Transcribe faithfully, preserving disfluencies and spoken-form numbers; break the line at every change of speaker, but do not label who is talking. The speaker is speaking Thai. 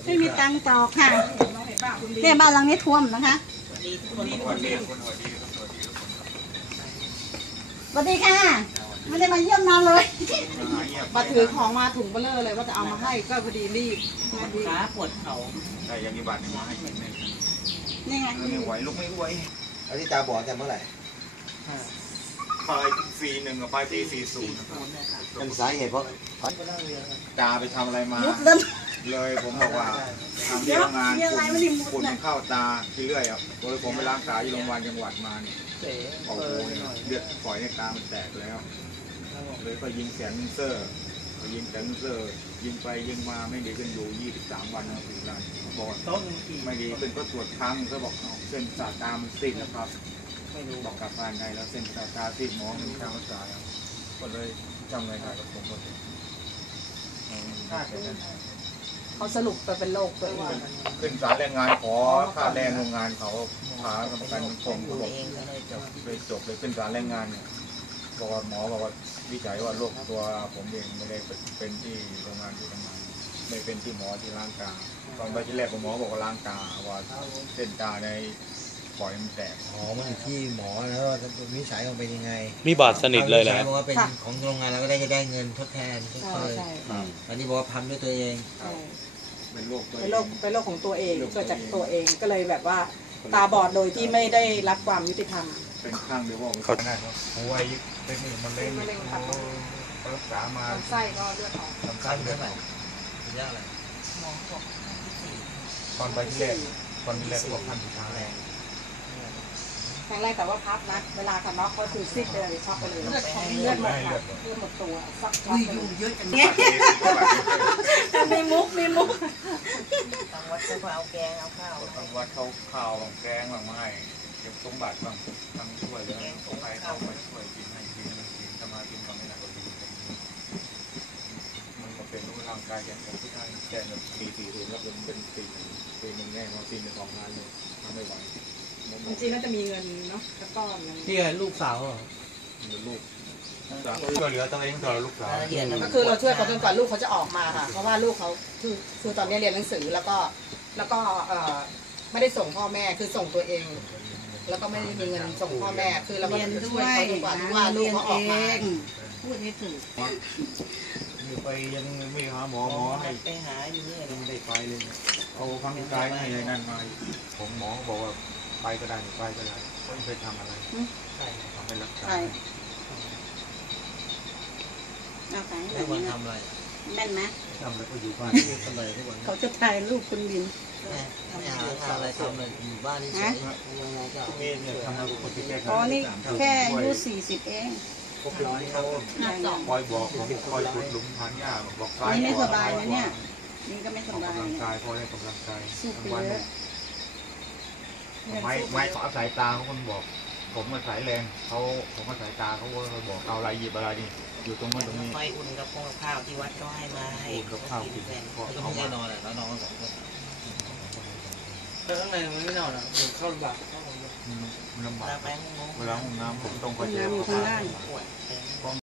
ไม่มีตังค์ต่อค่ะเนี่ยบ้านหลังนี้ท่วมนะคะสวัสดีค่ะไม่ได้มาเยี่ยมนานเลยมาถือของมาถุงเบลอเลยว่าจะเอามาให้ก็พอดีรีบขาปวดเข่า
ใช่ยังมีบาดมาให้
นี่ไง
ไม่ไหวลุกไม่ไหว
อันนี้ตาบอดแต่เมื่อไหร่
ปลายปีหนึ่งกับปลายปีสี่ศูนย์
เป็นสาเหตุเพราะ
ตาไปทำอะไรมาเลยผมบอกว่าทำที่โรงงานฝุ่นเข้าตาที่เรื่อยอ่ะโดยผมไปล้างตาอยู่โรงพยาบาลจังหวัดมาเนี่ยโอ้โหเลือดฝอยในตามันแตกแล้วเลยก็ยิงแสนเซอร์ยิงแสนเซอร์ยิงไปยิงมาไม่ดีขึ้นอยู่ยี่สิบสามวันถึงวันบอกไม่ดีขึ้นก็ตรวจครั้งก็บอกเส้นประสาทตามันซีดนะครับไม่รู้บอกกลับบ้านได้แล้วเส้นประสาทตาซีดหมอมันทางรักษาก็เลยจำไงได้กับผมก็
เขาสรุปไปเป็นโรคเลยว่า
ขึ้นศาลแรงงานขอค่าแรงโรงงานเขาหากรรมการผมก็บอกเลยจบเลยขึ้นศาลแรงงานเนี่ยบอกว่าหมอบอกว่าวิจัยว่าโรคตัวผมเองไม่ได้เป็นที่โรงงานที่ทำงานไม่เป็นที่หมอที่ร่างกายตอนไปที่แรกหมอบอกว่าร่างกายว่าเส้นตาในฝอยมันแตก
อ๋อมันอยู่ที่หมอแล้ววิจัยมันเป็นยังไง
มีบาดสนิทเลยแหละ
บอกว่าเป็นของโรงงานแล้วก็ได้จะได้เงินทดแทนค่อยๆอันนี้บอกว่าทำด้วยตัวเอง
เป็นโรค
เป็นโรคเป็นโรคของตัวเองเกิดจากตัวเองก็เลยแบบว่าตาบอดโดยที่ไม่ได้รับความยุติธรรม
เป็นข้างเดียวว่าเขาป่วยเป็นมันเล่นรักษามา
ไส้ก็เลือดออก
สำคัญเรื่องอะไรยากอะไร
หมอบอก
ตอนไปที่แรกตอนที่แรกบอกพันธุ์ช้าแรง
ครั้งแรกแต่ว่าพับนะเวลาทำน็อกก็คือซิดเลยช็อกไปเลยเลือดเลือดหมดค่ะเลือดหมดตัวซักช็อกไปเยอะจังเลยมีมุกมีมุก
ทางวัดเขาเอาแกงเอาข้าว
ทางวัดเขาข้าวแกงบางไม้เก็บสมบัติบางทำช่วยเลยเขาไปเข้าไปช่วยกินให้กินกินสมาธิก็ไม่หนักกว่าดีมันก็เป็นรูปร่างกายอย่างผมที่ท่านแกแบบปีสี่ถึงแล้วเป็นปีปีหนึ่งแน่นอนปีหนึ่งของงานเลยทำไม่ไหว
จริงๆน่าจะมีเงินเนาะแล้วก็
ที่ลูกสาว
ลูกสาวก็เหลือตัวเองตัวลูกสาว
ก็คือเราช่วยเขาจนกว่าลูกเขาจะออกมาค่ะเพราะว่าลูกเขาคือคือตอนนี้เรียนหนังสือแล้วก็แล้วก็ไม่ได้ส่งพ่อแม่คือส่งตัวเอง แล้วก็ไม่ได้มีเงินส่งพ่อแม่คือเราก็ช่วยเขาจนกว่าที่ว่าลูกเขาออกมาพูดให้ถูก
ไปยังไม่หาหมอหมอให้
ไปหาอยู่เนี่ย
ยังไม่ได้ไปเลยเอาพังกายให้นั่นมาผมหมอบอกว่าไปก็ได้ไปก็ได้ไม่เคยทำอะไรทำไปรักษา
เอาไป
แล้ววันทำอะไร
แม่นไหม
ทำอะไรก็อยู่บ้านทำอะไรทุกวัน
เขาจะถ่ายรูปคุณบิน
ไม่หาทำอะไรทำอะไรอยู่บ้านนี่ใช่
อ๋อนี่แค่อายุสี่สิบเอง
คอยบอกคอยขุดหลุมทานหญ้าบอกกาย
นี่ไม่สบายนะเนี่ยนี่ก็ไม่สบาย
กำลังกายพอได้กำลังกาย
สู้ไปเยอะ
ไม่ไม่ขอสายตาเขาคนบอกผมมาสายแรงเขาผมมาสายตาเขาบอกเอาอะไรหยิบอะไรนี่อยู่ตรงนั้นตรงนี้
ไฟอุ่นกับข้าวที่วัดก็ให้มาให้
กับข้าวกิน
ก็ไม่ได้นอนแล้วนอนสองคนแล้วข้างในมันไม่นอนอ่ะเข้าลำบาก
ลำบากเวลาห้องน้ำผมต้องคอย
น้ำอยู่ข้างล่าง